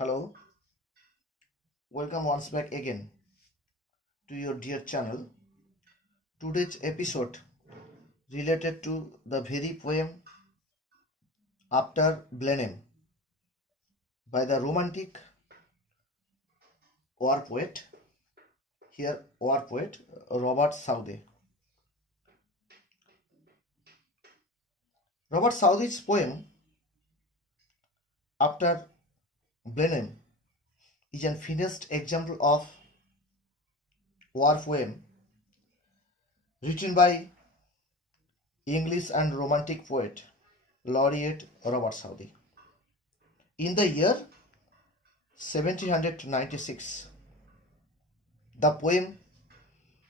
Hello, welcome once back again to your dear channel. Today's episode related to the very poem After Blenheim by the romantic war poet, Robert Southey. Robert Southey's poem After Blenheim is a finished example of war poem written by English and romantic poet laureate Robert Southey. In the year 1796, the poem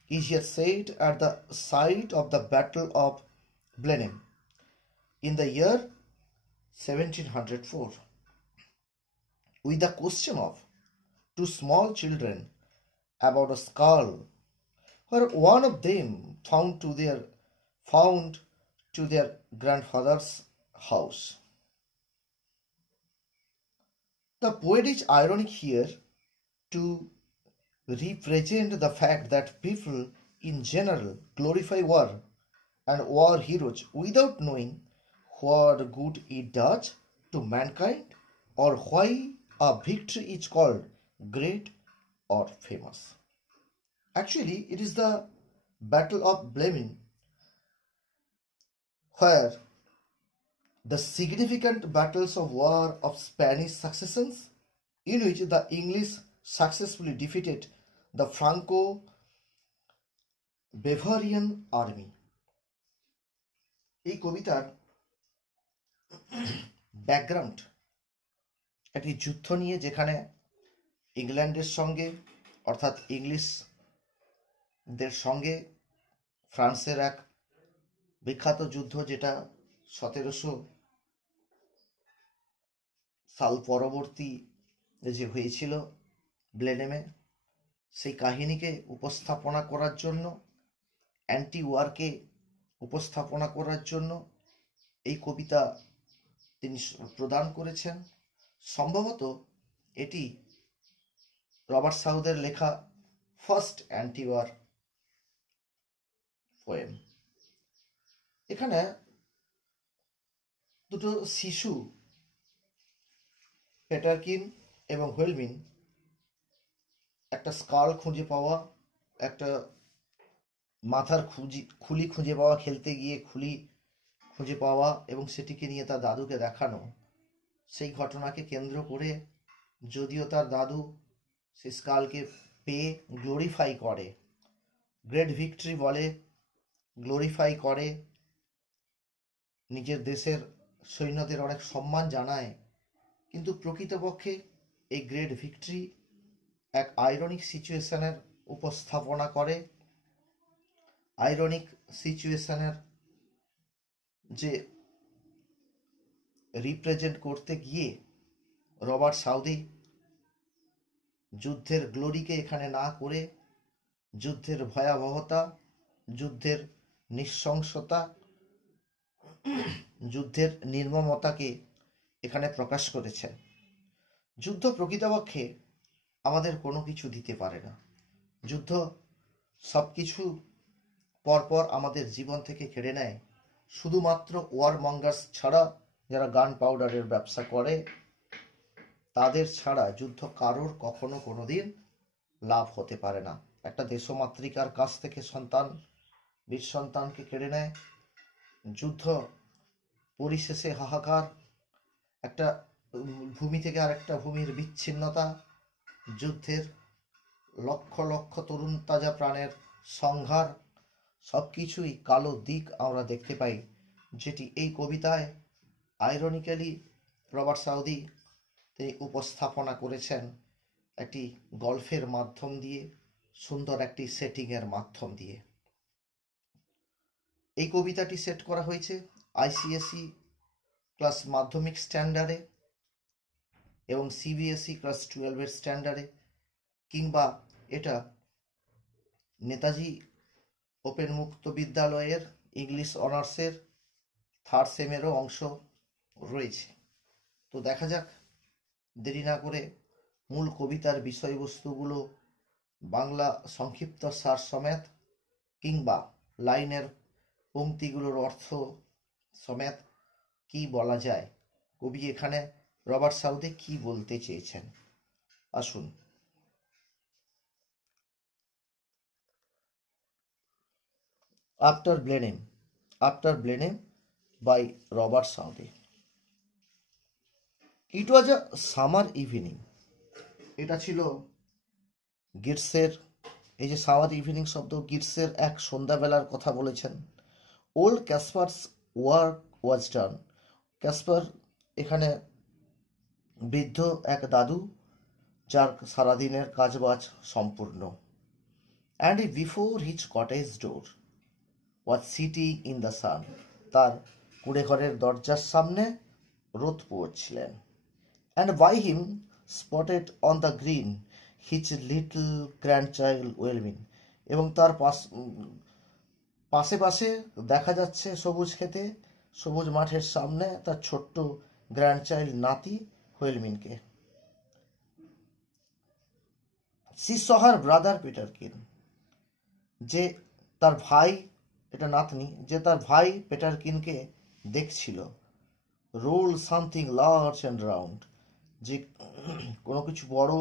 is here set at the site of the Battle of Blenheim in the year 1704, with the question of two small children about a skull, where one of them found to their grandfather's house. The poet is ironic here to represent the fact that people in general glorify war and war heroes without knowing what good it does to mankind or why a victory is called great or famous. Actually, it is the Battle of Blenheim where the significant battles of war of Spanish successions, in which the English successfully defeated the Franco-Bavarian army. এই কবিতার background একটি যুদ্ধ নিয়ে, যেখানে ইংল্যান্ডের সঙ্গে অর্থাৎ ইংলিশদের সঙ্গে ফ্রান্সের এক বিখ্যাত যুদ্ধ, যেটা 1700 সাল পরবর্তী যে হয়েছিল ব্লেনেমে, সেই কাহিনীকে উপস্থাপনা করার জন্য, অ্যান্টি ওয়ারকে উপস্থাপনা করার জন্য এই কবিতা তিনি প্রদান করেছেন। সম্ভবত এটি রবার্ট সাউথের লেখা ফার্স্ট অ্যান্টি ওয়ার পোয়েম। এখানে দুটো শিশু, পেটারকিন এবং হুয়েলমিন, একটা স্কাল খুঁজে পাওয়া, একটা মাথার খুলি খুঁজে পাওয়া, খেলতে গিয়ে খুলি খুঁজে পাওয়া এবং সেটিকে নিয়ে তার দাদুকে দেখানো, সেই ঘটনাকে কেন্দ্র করে, যদিও তার দাদু সেই স্কালকে পেয়ে গ্লোরিফাই করে, গ্রেট ভিক্টরি বলে, গ্লোরিফাই করে, নিজের দেশের সৈন্যদের অনেক সম্মান জানায়, কিন্তু প্রকৃতপক্ষে এই গ্রেট ভিক্টরি এক আইরনিক সিচুয়েশনের উপস্থাপনা করে। আইরনিক সিচুয়েশনের যে রিপ্রেজেন্ট করতে গিয়ে রবার্ট সাউথি যুদ্ধের গ্লোরিকে এখানে না করে যুদ্ধের ভয়াবহতা, যুদ্ধের নৃশংসতা, যুদ্ধের নির্মমতাকে এখানে প্রকাশ করেছেন। যুদ্ধ প্রকৃতপক্ষে আমাদের কোনো কিছু দিতে পারে না। যুদ্ধ সব কিছু পরপর আমাদের জীবন থেকে কেড়ে নেয়। শুধুমাত্র ওয়ার মঙ্গার্স ছাড়া, যারা গান পাউডারের ব্যবসা করে, তাদের ছাড়া যুদ্ধ কারোর কখনো কোনোদিন লাভ হতে পারে না। একটা দেশমাতৃকার কাছ থেকে বীর সন্তানকে কেড়ে নেয়। যুদ্ধ পরিশেষে হাহাকার, একটা ভূমি থেকে আরেকটা ভূমির বিচ্ছিন্নতা, যুদ্ধের লক্ষ লক্ষ তরুণ তাজা প্রাণের সংহার, সব কিছুই কালো দিক আমরা দেখতে পাই, যেটি এই কবিতায় আইরনিক্যালি রবার্ট সাউথি তিনি উপস্থাপনা করেছেন একটি গল্ফের মাধ্যম দিয়ে, সুন্দর একটি সেটিংয়ের মাধ্যম দিয়ে। এই কবিতাটি সেট করা হয়েছে ICSE ক্লাস মাধ্যমিক স্ট্যান্ডার্ডে এবং CBSE ক্লাস 12-এর স্ট্যান্ডার্ডে, কিংবা এটা নেতাজি ওপেন মুক্ত বিদ্যালয়ের ইংলিশ অনার্সের 3rd সেমেরও অংশ রয়েছে। তো দেখা যাক, দেরি না করে মূল কবিতার বিষয়বস্তুগুলো বাংলা সংক্ষিপ্ত সার সমেত কিংবা লাইনের পংক্তিগুলোর অর্থ সমেত কি বলা যায়, কবি এখানে রবার্ট সাউদি কি বলতে চেয়েছেন, আসুন। After Blenheim by Robert Southey. It was a summer evening. এটা ছিল গিটসের, এই যে সামার ইভিনিং শব্দ, গিটসের এক সন্ধ্যাবেলার কথা বলেছেন। Old Kaspar's work was done. Kaspar এখানে বৃদ্ধ এক দাদু, যার সারাদিনের কাজবাজ সম্পূর্ণ। And before his cottage door was sitting in the sun. তার কুড়ে ঘরের দরজার সামনে রোদ পোয়াচ্ছিলেন। And by him sported on the green his little grandchild Wilhelmine. এবং তার পাশে পাশে দেখা যাচ্ছে সবুজ খেতে, সবুজ মাঠের সামনে তার ছোট্ট গ্র্যান্ডচাইল্ড নাতি ওয়েলমিনকে। সি স হার ব্রাদার পেটারকিন, যে তার ভাই, এটা নাতনি, যে তার ভাই পেটারকিনকে দেখছিল। Roll something large and round, যে কোনো কিছু বড়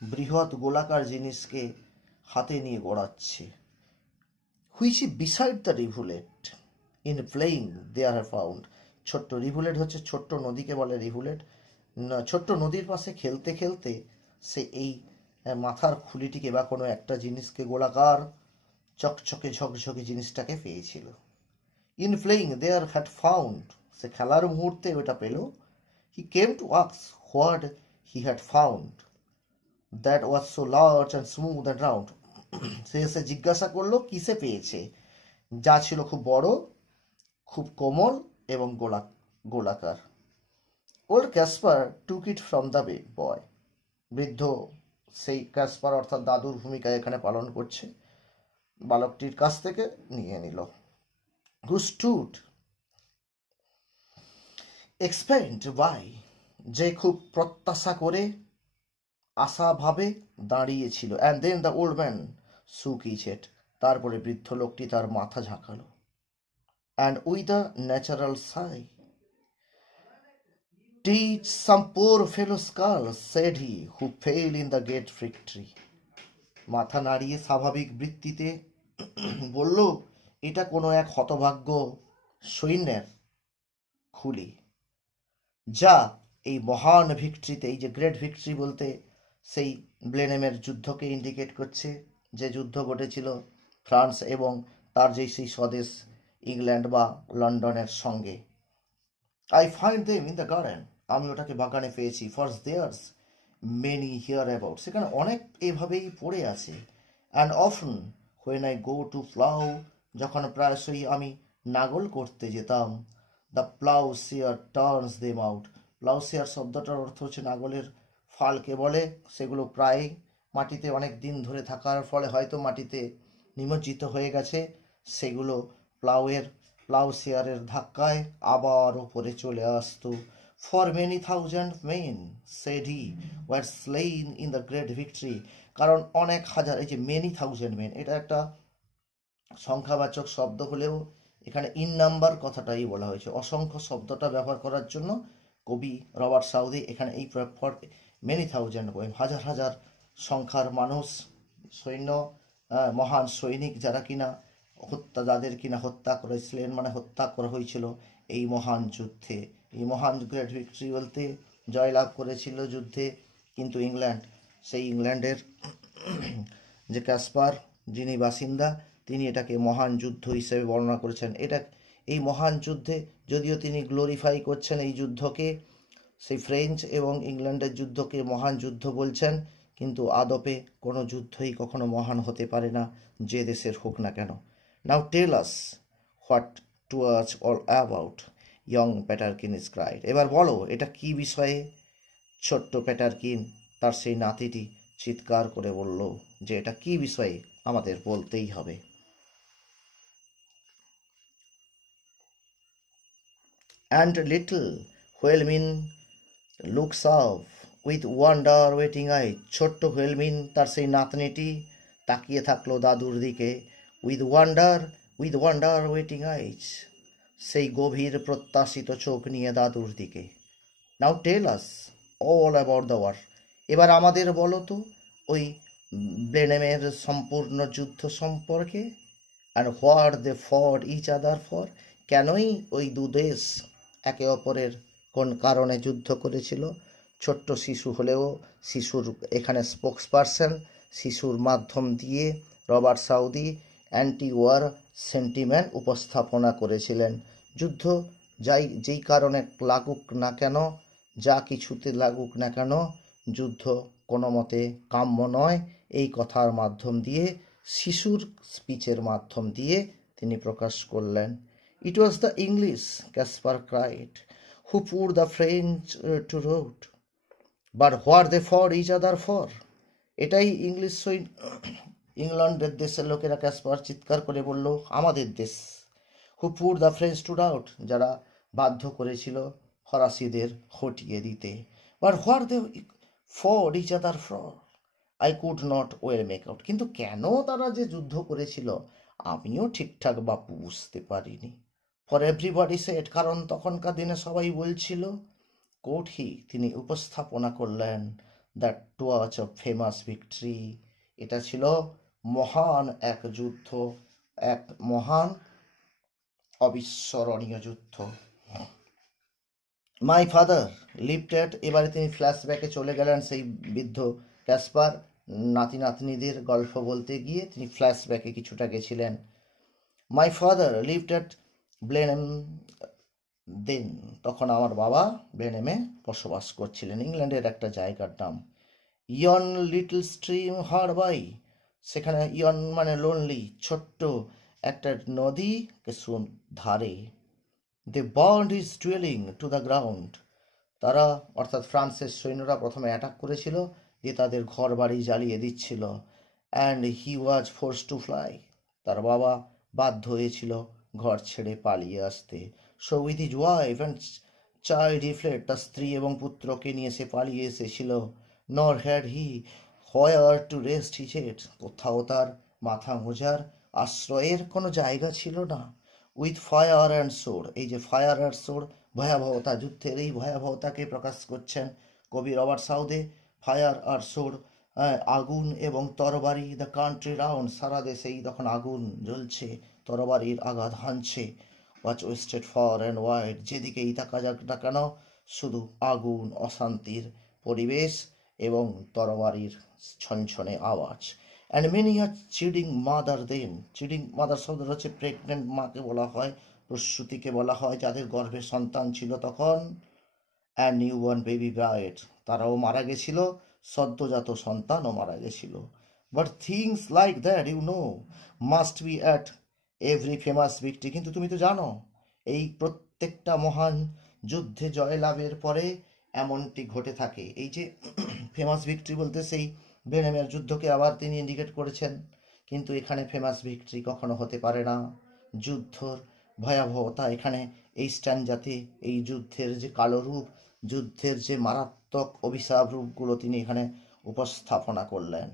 বৃহৎ গোলাকার জিনিসকে হাতে নিয়ে গড়াচ্ছে। Which beside the rivulet in playing there have found. ছোট্ট রিভুলেট হচ্ছে ছোট্ট নদীকে বলে রিভুলেট। ছোট্ট নদীর পাশে খেলতে খেলতে সে এই মাথার খুলিটিকে বা কোনো একটা জিনিসকে, গোলাকার চকচকে ঝকঝকে জিনিসটাকে পেয়েছিল। In playing there had found, সে খেলার মুহূর্তে ওটা পেল। He came to ask what he had found that was so large and smooth and round. সে এসে জিজ্ঞাসা করলো কিসে পেয়েছে, যা ছিল খুব বড়, খুব কোমল এবং গোলাকার। Old Kaspar took it from the boy. বৃদ্ধ সেই ক্যাসপার অর্থাৎ দাদুর ভূমিকা এখানে পালন করছে, বালকটির কাছ থেকে নিয়ে নিল। হু স্টুড এক্সপেক্ট বাই, যে খুব প্রত্যাশা করে, আশাভাবে দাঁড়িয়েছিল। And then the old man সুক his head, তারপরে বৃদ্ধ লোকটি তার মাথা ঝাঁকালো। And with a natural Sai, teach some poor fellow skull said he who fail in the great victory. মাথা নাড়িয়ে স্বাভাবিক বৃত্তিতে বলল, এটা কোনো এক হতভাগ্য সৈন্যের খুলি, যা এই মহান ভিক্টরিতে, এই যে গ্রেট ভিক্টরি বলতে সেই ব্লেনেমের যুদ্ধকে ইন্ডিকেট করছে, যে যুদ্ধ ঘটেছিল ফ্রান্স এবং তার যে সেই স্বদেশ ইংল্যান্ড বা লন্ডনের সঙ্গে। I find them in the garden, আমি ওটাকে বাগানে পেয়েছি। For there's many here about, সেখানে অনেক এভাবেই পড়ে আছে। And often when I go to plough, যখন প্রায়শই আমি নাগল করতে যেতাম। The ploughshare turns them out. Ploughshare শব্দটার অর্থ হচ্ছে নাগলের ফালকে বলে, সেগুলো প্রায় মাটিতে অনেক দিন ধরে থাকার ফলে হয়তো মাটিতে নিমজ্জিত হয়ে গেছে, সেগুলো প্লাউ শেয়ারের ধাক্কায় আবার ওপরে চলে আসতো। For many thousand men said he were slain in the great victory, কারণ অনেক হাজার, এই যে মেনি থাউজেন্ড মেন, এটা একটা সংখ্যাবাচক শব্দ হলেও এখানে ইন নাম্বার কথাটাই বলা হয়েছে। অসংখ্য শব্দটা ব্যবহার করার জন্য কবি রবার্ট সাউদি এখানে এই ফর মেনি থাউজেন্ড, হাজার হাজার সংখ্যার মানুষ, সৈন্য, মহান সৈনিক, যারা কিনা যাদের কিনা হত্যা করেছিলেন, মানে হত্যা করা হয়েছিল এই মহান যুদ্ধে। এই মহান গ্রেট ভিক্টরি বলতে জয়লাভ করেছিল যুদ্ধে কিন্তু ইংল্যান্ড। সেই ইংল্যান্ডের যে ক্যাসপার, যিনি বাসিন্দা, তিনি এটাকে মহান যুদ্ধ হিসেবে বর্ণনা করেছেন। এই মহান যুদ্ধে, যদিও তিনি গ্লোরিফাই করছেন এই যুদ্ধকে, সেই ফ্রেঞ্চ এবং ইংল্যান্ডের যুদ্ধকে মহান যুদ্ধ বলছেন, কিন্তু আদপে কোনো যুদ্ধই কখনো মহান হতে পারে না, যে দেশের হোক না কেন। নাও tell us what to was all about, young প্যাটারকিন is cried. এবার বলো এটা কি বিষয়ে। ছোট্ট প্যাটারকিন, তার সেই নাতিটি চিৎকার করে বলল যে এটা কি বিষয়ে আমাদের বলতেই হবে। And little Whelmin looks up with wonder waiting I, ছোট্ট হুয়েলমিন তার সেই নাতনিটি তাকিয়ে থাকলো দাদুর দিকে। উইথ ওয়ান্ডার ওয়েটিং আইজ, সেই গভীর প্রত্যাশিত চোখ নিয়ে দাদুর দিকে। Now tell us all about the war, এবার আমাদের বলো তো ওই ব্লেনেমের সম্পূর্ণ যুদ্ধ সম্পর্কে। অ্যান্ড হোয়াট দে ফট ইচ আদার ফর, কেনই ওই দু দেশ একে অপরের কোন কারণে যুদ্ধ করেছিল। ছোট্ট শিশু হলেও শিশুর এখানে স্পোক্স পারসন, শিশুর মাধ্যম দিয়ে Robert Southey anti war sentiment উপস্থাপনা করেছিলেন। যুদ্ধ যেই কারণে লাগুক না কেন, যা কিছুতে লাগুক না কেন, যুদ্ধ কোনো মতে কাম্য নয়, এই কথার মাধ্যম দিয়ে, শিশুর স্পিচের মাধ্যম দিয়ে তিনি প্রকাশ করলেন। It was the English, Kaspar cried, who put the French to rout, but what they fought each other for. এটাই ইংল্যান্ডের দেশের লোকেরা, ক্যাসপার চিৎকার করে বলল, আমাদের দেশ। Who put the French to rout, যারা বাধ্য করেছিল ফরাসিদের হটিয়ে দিতে। But what they fought each other for I could not well make out, কিন্তু কেন তারা যে যুদ্ধ করেছিল আমিও ঠিকঠাক বাপু বুঝতে পারিনি। ফর এভরিবডি সেড, কারণ তখনকার দিনে সবাই বলছিল। কোট তিনি উপস্থাপনা করলেন, that was a famous victory, এটা ছিল মহান এক যুদ্ধ, এক মহান অবিস্মরণীয় যুদ্ধ। মাই ফাদার লিফটেড, এবারে তিনি ফ্ল্যাশব্যাকে চলে গেলেন, সেই বৃদ্ধ ক্যাসপার নাতি নাতনিদের গল্প বলতে গিয়ে তিনি ফ্ল্যাশব্যাকে কিছুটা গেছিলেন। মাই ফাদার লিফটেড ব্লেনেম দেন, তখন আমার বাবা ব্লেনেমে বসবাস করছিলেন, ইংল্যান্ডের একটা জায়গার নাম। Yon little stream hard by, সেখানে ইয়ন মানে লোনলি, ছোট্ট একটা নদী ধারে। They burned his dwelling to the ground, তারা অর্থাৎ ফ্রান্সের সৈন্যরা প্রথমে অ্যাটাক করেছিল, দিয়ে তাদের ঘর বাড়ি জ্বালিয়ে দিচ্ছিল। And he was force to fly, তার বাবা বাধ্য হয়েছিল ঘর ছেড়ে পালিয়ে আসতে। So with his wife and child he fled, তার স্ত্রী এবং পুত্রকে নিয়ে সে পালিয়ে এসেছিল। নর had he where to rest his head, কোথাও তার মাথা মোজার আশ্রয়ের কোনো জায়গা ছিল না। উইথ ফায়ার অ্যান্ড সোর্ড, এই যে ফায়ার অ্যান্ড সোর্ড, ভয়াবহতা, যুদ্ধের এই ভয়াবহতাকে প্রকাশ করছেন কবি রবার্ট সাউদে। ফায়ার আর সোর্ড, আগুন এবং তরবারি, দ্য কান্ট্রি রাউন্ড, সারা দেশেই তখন আগুন জ্বলছে, তরবারির আঘাত হানছে। Was wasted far and wide, যেদিকেই তাকা যাক না কেন শুধু আগুন, অশান্তির পরিবেশ এবং তরবারির ছনছনে আওয়াজ। And many a childing mother then, childing mother শব্দটা হচ্ছে প্রেগনেন্ট মাকে বলা হয়, প্রসূতিকে বলা হয়, যাদের গর্ভে সন্তান ছিল তখন। অ্যান্ড নিউ বর্ন বেবি ব্রাইড, তারাও মারা গেছিল, সদ্যজাত সন্তানও মারা গেছিল। But things like that you know must be at every famous victory, কিন্তু তুমি তো জানো এই প্রত্যেকটা মহান যুদ্ধে জয়লাভের পরে এমনটি ঘটে থাকে। এই যে ফেমাস ভিক্টরি বলতে সেই ব্লেনেমের যুদ্ধকে আবার তিনি ইন্ডিকেট করেছেন, কিন্তু এখানে ফেমাস ভিক্টরি কখনো হতে পারে না। যুদ্ধর ভয়াবহতা এখানে এই স্ট্যান্ডাতে, এই যুদ্ধের যে কালো রূপ, যুদ্ধের যে মারাত্মক অভিশাপ রূপগুলো তিনি এখানে উপস্থাপনা করলেন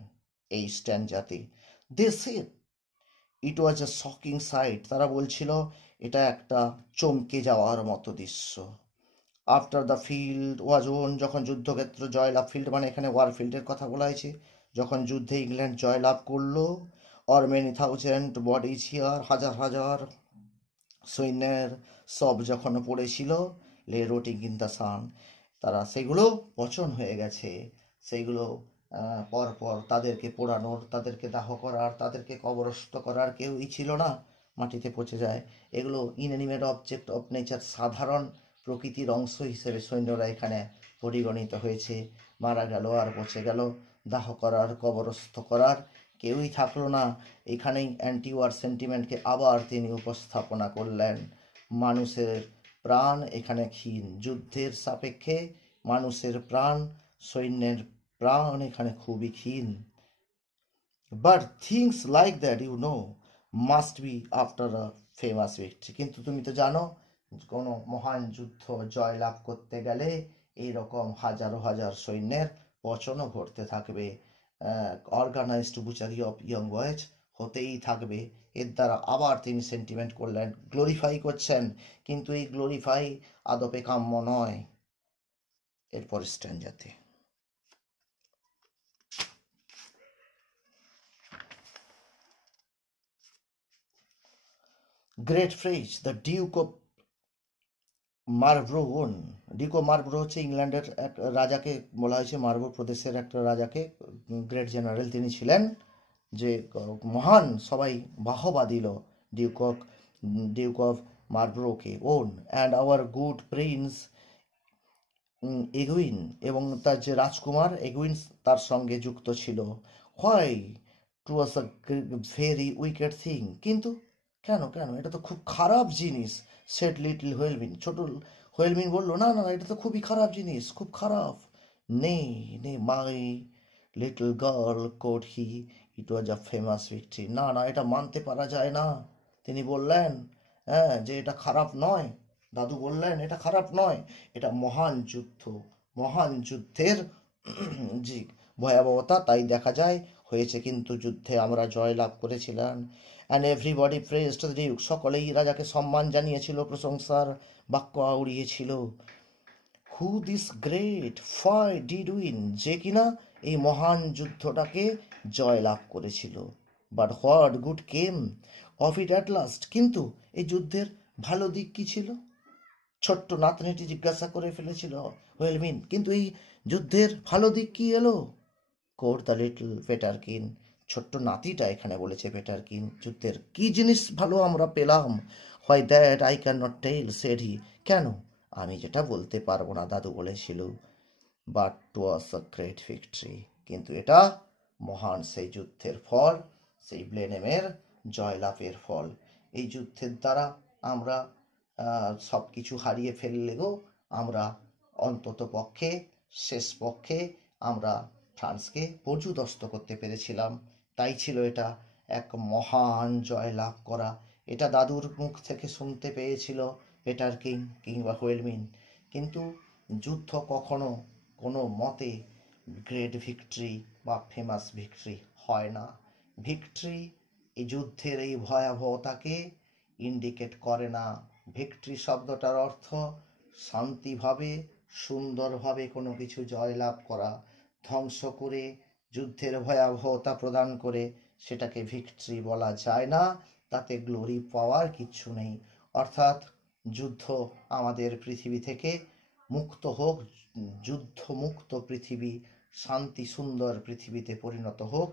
এই স্ট্যান্ডাতে। দেশে ইট ওয়াজ এ শকিং সাইট, তারা বলছিল এটা একটা চমকে যাওয়ার মতো দৃশ্য। After the field was won, যখন যুদ্ধক্ষেত্র জয়লাভ, ফিল্ড মানে এখানে ওয়ার ফিল্ডের কথা বলা হয়েছে, যখন যুদ্ধে ইংল্যান্ড জয়লাভ করলো। Or many thousand bodies here, হাজার হাজার সৈন্যের সব যখন পড়েছিল, লে রোটিং ইন দ্য সান, তারা সেগুলো পচন হয়ে গেছে, সেইগুলো পরপর তাদেরকে পোড়ানোর, তাদেরকে দাহ করার, তাদেরকে কবরস্থ করার কেউই ছিল না, মাটিতে পচে যায়। এগুলো ইনঅ্যানিমেট অবজেক্ট অফ নেচার, সাধারণ প্রকৃতির অংশ হিসেবে সৈন্যরা এখানে পরিগণিত হয়েছে। মারা গেল আর পচে গেল, দাহ করার, কবরস্থ করার কেউই থাকলো না। এখানেই অ্যান্টি ওয়ার সেন্টিমেন্টকে আবার তিনি উপস্থাপনা করলেন। মানুষের প্রাণ এখানে ক্ষীণ, যুদ্ধের সাপেক্ষে মানুষের প্রাণ, সৈন্যের প্রাণ এখানে খুবই ক্ষীণ। But things like that you know must be after a famous victory, কিন্তু তুমি তো জানো কোনো মহান যুদ্ধ জয়লাভ করতে গেলে এইরকম হাজারো হাজার সৈন্যের পচনও ঘটতে থাকবে, অর্গানাইজড বুচারি অফ ইয়ং বয়েজ হতেই থাকবে। এর দ্বারা আবার তিনি সেন্টিমেন্ট করলেন, গ্লোরিফাই করছেন, কিন্তু এই গ্লোরিফাই আদপে কাম্য নয়। এরপর স্ট্যান্ডাতে great praise the duke of Marlborough won. Duke of Marlborough হচ্ছে ইংল্যান্ডের এক রাজাকে বলা হয়েছে, মারব্রো প্রদেশের একটা রাজাকে, গ্রেট জেনারেল তিনি ছিলেন, যে মহান, সবাই বাহবা দিল Duke of মারব্রোকে। On and our good Prince এগুইন, এবং তার যে রাজকুমার এগুইন তার সঙ্গে যুক্ত ছিল। Why to was a very wicked thing, কিন্তু কেন কেন, এটা তো খুব খারাপ জিনিস। সেড লিটল হোয়েলমিন, ছোট হোয়েলমিন বললো, না না এটা তো খুবই খারাপ জিনিস, খুব খারাপ। নে নে my little girl code he, it was a famous victory. না না এটা মানতে পারা যায় না। তিনি বললেন হ্যাঁ যে এটা খারাপ নয়, দাদু বললেন এটা খারাপ নয়, এটা মহান যুদ্ধ, মহান যুদ্ধের যে ভয়াবহতা তাই দেখা যায় হয়েছে, কিন্তু যুদ্ধে আমরা জয় লাভ করেছিলাম। And everybody praised the duke, সকলেই রাজাকে সম্মান জানিয়েছিল, প্রশংসার বাক্য উড়িয়েছিল। Who this great fight did win, যে কিনা এই মহান যুদ্ধটাকে জয় লাভ করেছিল। But what good came of it at last, কিন্তু এই যুদ্ধের ভালো দিক কি ছিল? ছোট্ট নাতনিটি জিজ্ঞাসা করে ফেলেছিল ওয়েলমিন, কিন্তু এই যুদ্ধের ভালো দিক কি এলো? কোড দ্য লিটল পেটারকিন, ছোট্ট নাতিটা এখানে বলেছে পেটারকিন, যুদ্ধের কি জিনিস ভালো আমরা পেলাম? Why that I can not tell said he, কেন আমি যেটা বলতে পারবো না, দাদু বলেছিল। But to was a great victory, কিন্তু এটা মহান সেই যুদ্ধের ফল, সেই ব্লেনেমের জয়লাভের ফল। এই যুদ্ধের দ্বারা আমরা সব কিছু হারিয়ে ফেললেও আমরা অন্তত পক্ষে শেষ পক্ষে আমরা ফ্রান্সকে পর্যুদস্ত করতে পেরেছিলাম। তাই ছিল এটা এক মহান জয়লাভ করা। এটা দাদুর মুখ থেকে শুনতে পেয়েছিল পেটারকিন কিংবা হোয়েলমিন। কিন্তু যুদ্ধ কখনো কোনো মতে গ্রেট ভিক্টরি বা ফেমাস ভিক্টরি হয় না। ভিক্টরি এই যুদ্ধের এই ভয়াবহতাকে ইন্ডিকেট করে না। ভিক্টরি শব্দটার অর্থ শান্তিভাবে সুন্দরভাবে কোনো কিছু জয়লাভ করা, ধ্বংস করে যুদ্ধের ভয়াবহতা প্রদান করে সেটাকে ভিক্টরি বলা যায় না, তাতে গ্লোরি পাওয়ার কিচ্ছু নেই। অর্থাৎ যুদ্ধ আমাদের পৃথিবী থেকে মুক্ত হোক, যুদ্ধমুক্ত পৃথিবী শান্তি সুন্দর পৃথিবীতে পরিণত হোক,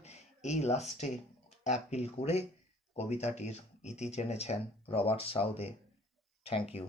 এই লাস্টে অ্যাপিল করে কবিতাটির ইতি টেনেছেন রবার্ট সাউদে। Thank you.